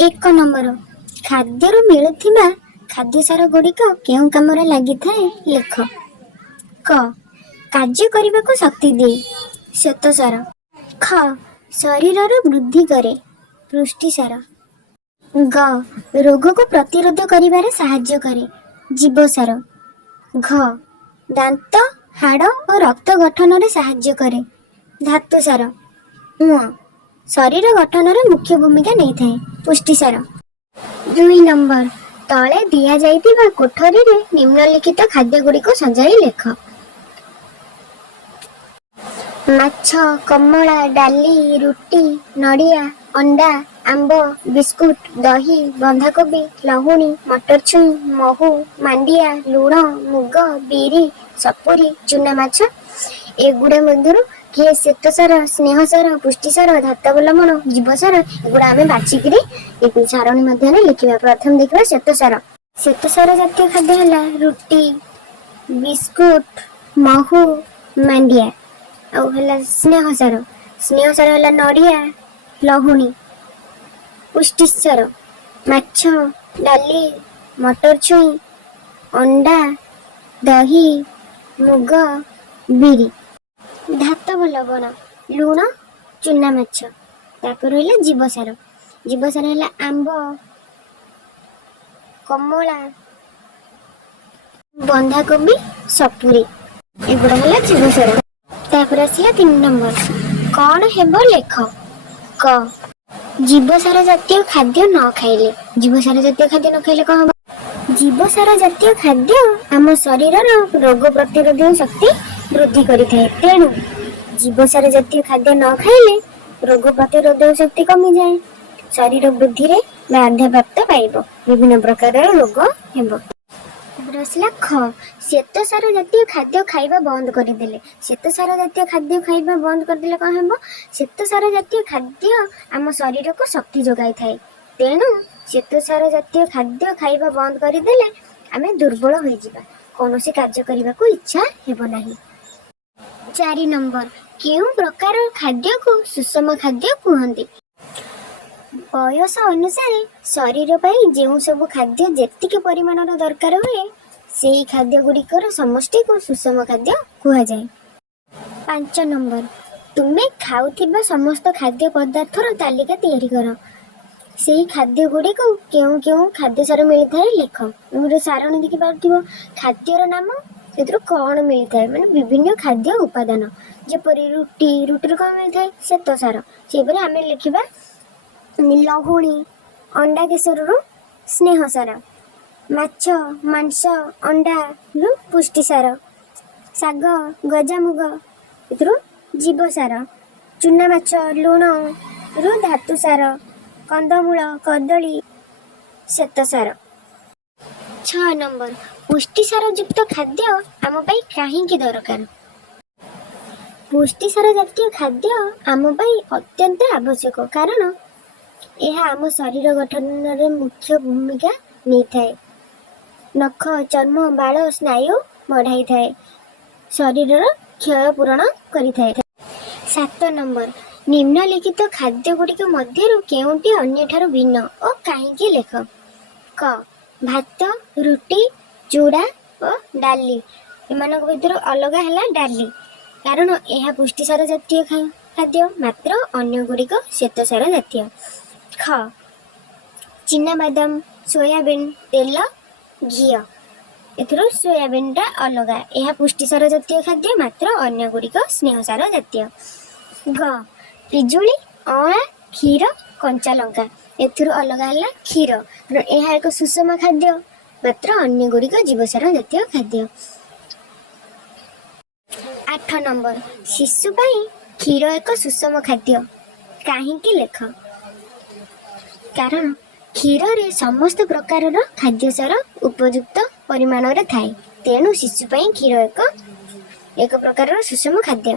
ଏକ ନମ୍ବର ଖାଦ୍ୟରୁ ମିଳୁଥିବା ଖାଦ୍ୟସାର ଗୁଡ଼ିକ କେଉଁ କାମରେ ଲାଗିଥାଏ ଲେଖ। କ କାର୍ଯ୍ୟ କରିବାକୁ ଶକ୍ତି ଦିଏ ଶ୍ୱେତସାର। ଖ ଶରୀରର ବୃଦ୍ଧି କରେ ପୁଷ୍ଟିସାର। ଗ ରୋଗକୁ ପ୍ରତିରୋଧ କରିବାରେ ସାହାଯ୍ୟ କରେ ଜୀବସାର। ଘ ଦାନ୍ତ ହାଡ଼ ଓ ରକ୍ତ ଗଠନରେ ସାହାଯ୍ୟ କରେ ଧାତୁସାର। ଙ ଶରୀର ଗଠନରେ ମୁଖ୍ୟ ଭୂମିକା ନେଇଥାଏ ପୁଷ୍ଟିସାର। 2 ନମ୍ବର ତଳେ ଦିଆଯାଇଥିବା କୋଠରୀରେ ନିମ୍ନଲିଖିତ ଖାଦ୍ୟ ଗୁଡ଼ିକୁ ସଜାଇ ଲେଖ। ମାଛ, କମଳା, ଡାଲି, ରୁଟି, ନଡ଼ିଆ, ଅଣ୍ଡା, ଆମ୍ବ, ବିସ୍କୁଟ, ଦହି, ବନ୍ଧାକୋବି, ଲହୁଣୀ, ମଟର ଛୁଇଁ, ମହୁ, ମାଣ୍ଡିଆ, ଲୁଣ, ମୁଗ, ବିରି, ସପୁରୀ, ଚୁନା ମାଛ। ଏଗୁଡ଼ା ମଧ୍ୟରୁ କିଏ ଶ୍ୱେତସାର, ସ୍ନେହସାର, ପୁଷ୍ଟିସାର, ଧାତବ ଲବଣ, ଜୀବସାର ଏଗୁଡ଼ା ଆମେ ବାଛିକିରି ଏ ସାରଣୀ ମଧ୍ୟରେ ଲେଖିବା। ପ୍ରଥମେ ଦେଖିବା ଶ୍ୱେତସାର। ଶ୍ୱେତସାର ଜାତୀୟ ଖାଦ୍ୟ ହେଲା ରୁଟି, ବିସ୍କୁଟ, ମହୁ, ମାଣ୍ଡିଆ। ଆଉ ହେଲା ସ୍ନେହସାର। ସ୍ନେହସାର ହେଲା ନଡ଼ିଆ, ଲହୁଣୀ। ପୁଷ୍ଟିସାର ମାଛ, ଡାଲି, ମଟର ଛୁଇଁ, ଅଣ୍ଡା, ଦହି, ମୁଗ, ବିରି। ଧାତବ ଲବଣ ଲୁଣ, ଚୁନା ମାଛ। ତାପରେ ରହିଲା ଜୀବସାର। ଜୀବସାର ହେଲା ଆମ୍ବ, କମଳା, ବନ୍ଧାକୋବି, ସପୁରୀ ଏଗୁଡ଼ା ହେଲା ଜୀବସାର। ତାପରେ ଆସିଲା 3 ନମ୍ବର କଣ ହେବ ଲେଖ। କ ଜୀବସାର ଜାତୀୟ ଖାଦ୍ୟ ନ ଖାଇଲେ। ଜୀବସାର ଜାତୀୟ ଖାଦ୍ୟ ନ ଖାଇଲେ କଣ ହବ? ଜୀବସାର ଜାତୀୟ ଖାଦ୍ୟ ଆମ ଶରୀରର ରୋଗ ପ୍ରତିରୋଧକ ଶକ୍ତି ବୃଦ୍ଧି କରିଥାଏ। ତେଣୁ ଜୀବସାର ଜାତୀୟ ଖାଦ୍ୟ ନ ଖାଇଲେ ରୋଗ ପ୍ରତିରୋଧକ ଶକ୍ତି କମିଯାଏ। ଶରୀର ବୃଦ୍ଧିରେ ବାଧାପ୍ରାପ୍ତ ପାଇବ। ବିଭିନ୍ନ ପ୍ରକାରର ରୋଗ ହେବ। ତାପରେ ଆସିଲା ଖ ଶ୍ୱେତସାର ଜାତୀୟ ଖାଦ୍ୟ ଖାଇବା ବନ୍ଦ କରିଦେଲେ। ଶ୍ୱେତସାର ଜାତୀୟ ଖାଦ୍ୟ ଖାଇବା ବନ୍ଦ କରିଦେଲେ କଣ ହେବ? ଶ୍ୱେତସାର ଜାତୀୟ ଖାଦ୍ୟ ଆମ ଶରୀରକୁ ଶକ୍ତି ଯୋଗାଇଥାଏ। ତେଣୁ ଶ୍ୱେତସାର ଜାତୀୟ ଖାଦ୍ୟ ଖାଇବା ବନ୍ଦ କରିଦେଲେ ଆମେ ଦୁର୍ବଳ ହୋଇଯିବା। କୌଣସି କାର୍ଯ୍ୟ କରିବାକୁ ଇଚ୍ଛା ହେବ ନାହିଁ। 4 ନମ୍ବର କେଉଁ ପ୍ରକାର ଖାଦ୍ୟକୁ ସୁଷମ ଖାଦ୍ୟ କୁହନ୍ତି? ବୟସ ଅନୁସାରେ ଶରୀର ପାଇଁ ଯେଉଁ ସବୁ ଖାଦ୍ୟ ଯେତିକି ପରିମାଣର ଦରକାର ହୁଏ ସେହି ଖାଦ୍ୟ ଗୁଡ଼ିକର ସମଷ୍ଟିକୁ ସୁଷମ ଖାଦ୍ୟ କୁହାଯାଏ। 5 ନମ୍ବର ତୁମେ ଖାଉଥିବା ସମସ୍ତ ଖାଦ୍ୟ ପଦାର୍ଥର ତାଲିକା ତିଆରି କର। ସେହି ଖାଦ୍ୟ ଗୁଡ଼ିକୁ କେଉଁ କେଉଁ ଖାଦ୍ୟସାର ମିଳିଥାଏ ଲେଖ। ଗୋଟେ ସାରଣୀ ଦେଖିପାରୁଥିବ। ଖାଦ୍ୟର ନାମ ସେଥିରୁ କ'ଣ ମିଳିଥାଏ, ମାନେ ବିଭିନ୍ନ ଖାଦ୍ୟ ଉପାଦାନ। ଯେପରି ରୁଟିରୁ କ'ଣ ମିଳିଥାଏ? ଶ୍ୱେତସାର। ସେହିପରି ଆମେ ଲେଖିବା ଲହୁଣୀ, ଅଣ୍ଡା କେଶରରୁ ସ୍ନେହସାର, ମାଛ, ମାଂସ, ଅଣ୍ଡାରୁ ପୁଷ୍ଟିସାର, ଶାଗ, ଗଜାମୁଗ ଏଥିରୁ ଜୀବସାର, ଚୁନା ମାଛ, ଲୁଣରୁ ଧାତୁସାର, କନ୍ଦମୂଳ, କଦଳୀ ଶ୍ୱେତସାର। 6 ନମ୍ବର ପୁଷ୍ଟିସାର ଯୁକ୍ତ ଖାଦ୍ୟ ଆମ ପାଇଁ କାହିଁକି ଦରକାର? ପୁଷ୍ଟିସାର ଜାତୀୟ ଖାଦ୍ୟ ଆମ ପାଇଁ ଅତ୍ୟନ୍ତ ଆବଶ୍ୟକ, କାରଣ ଏହା ଆମ ଶରୀର ଗଠନରେ ମୁଖ୍ୟ ଭୂମିକା ନେଇଥାଏ। ନଖ, ଚର୍ମ, ବାଳ, ସ୍ନାୟୁ ବଢ଼ାଇଥାଏ। ଶରୀରର କ୍ଷୟ ପୂରଣ କରିଥାଏ। 7 ନମ୍ବର ନିମ୍ନଲିଖିତ ଖାଦ୍ୟ ଗୁଡ଼ିକ ମଧ୍ୟରୁ କେଉଁଟି ଅନ୍ୟଠାରୁ ଭିନ୍ନ ଓ କାହିଁକି ଲେଖ। କ ଭାତ, ରୁଟି, ଚୁଡ଼ା ଓ ଡାଲି। ଏମାନଙ୍କ ଭିତରୁ ଅଲଗା ହେଲା ଡାଲି, କାରଣ ଏହା ପୁଷ୍ଟିସାର ଜାତୀୟ ଖାଦ୍ୟ, ମାତ୍ର ଅନ୍ୟ ଗୁଡ଼ିକ ଶ୍ୱେତସାର ଜାତୀୟ। ଖ ଚିନାବାଦାମ, ସୋୟାବିନ୍ ତେଲ, ଘିଅ ଏଥିରୁ ସୋୟାବିନ୍ଟା ଅଲଗା, ଏହା ପୁଷ୍ଟିସାର ଜାତୀୟ ଖାଦ୍ୟ, ମାତ୍ର ଅନ୍ୟ ଗୁଡ଼ିକ ସ୍ନେହସାର ଜାତୀୟ। ଗ ପିଜୁଳି, ଅଁଳା, କ୍ଷୀର, କଞ୍ଚା ଲଙ୍କା ଏଥିରୁ ଅଲଗା ହେଲା କ୍ଷୀର, ଏହା ଏକ ସୁଷମ ଖାଦ୍ୟ, ମାତ୍ର ଅନ୍ୟ ଗୁଡ଼ିକ ଜୀବସାର ଜାତୀୟ ଖାଦ୍ୟ। 8 ନମ୍ବର ଶିଶୁ ପାଇଁ କ୍ଷୀର ଏକ ସୁଷମ ଖାଦ୍ୟ, କାହିଁକି ଲେଖ। କାରଣ କ୍ଷୀରରେ ସମସ୍ତ ପ୍ରକାରର ଖାଦ୍ୟସାର ଉପଯୁକ୍ତ ପରିମାଣରେ ଥାଏ। ତେଣୁ ଶିଶୁ ପାଇଁ କ୍ଷୀର ଏକ ପ୍ରକାରର ସୁଷମ ଖାଦ୍ୟ।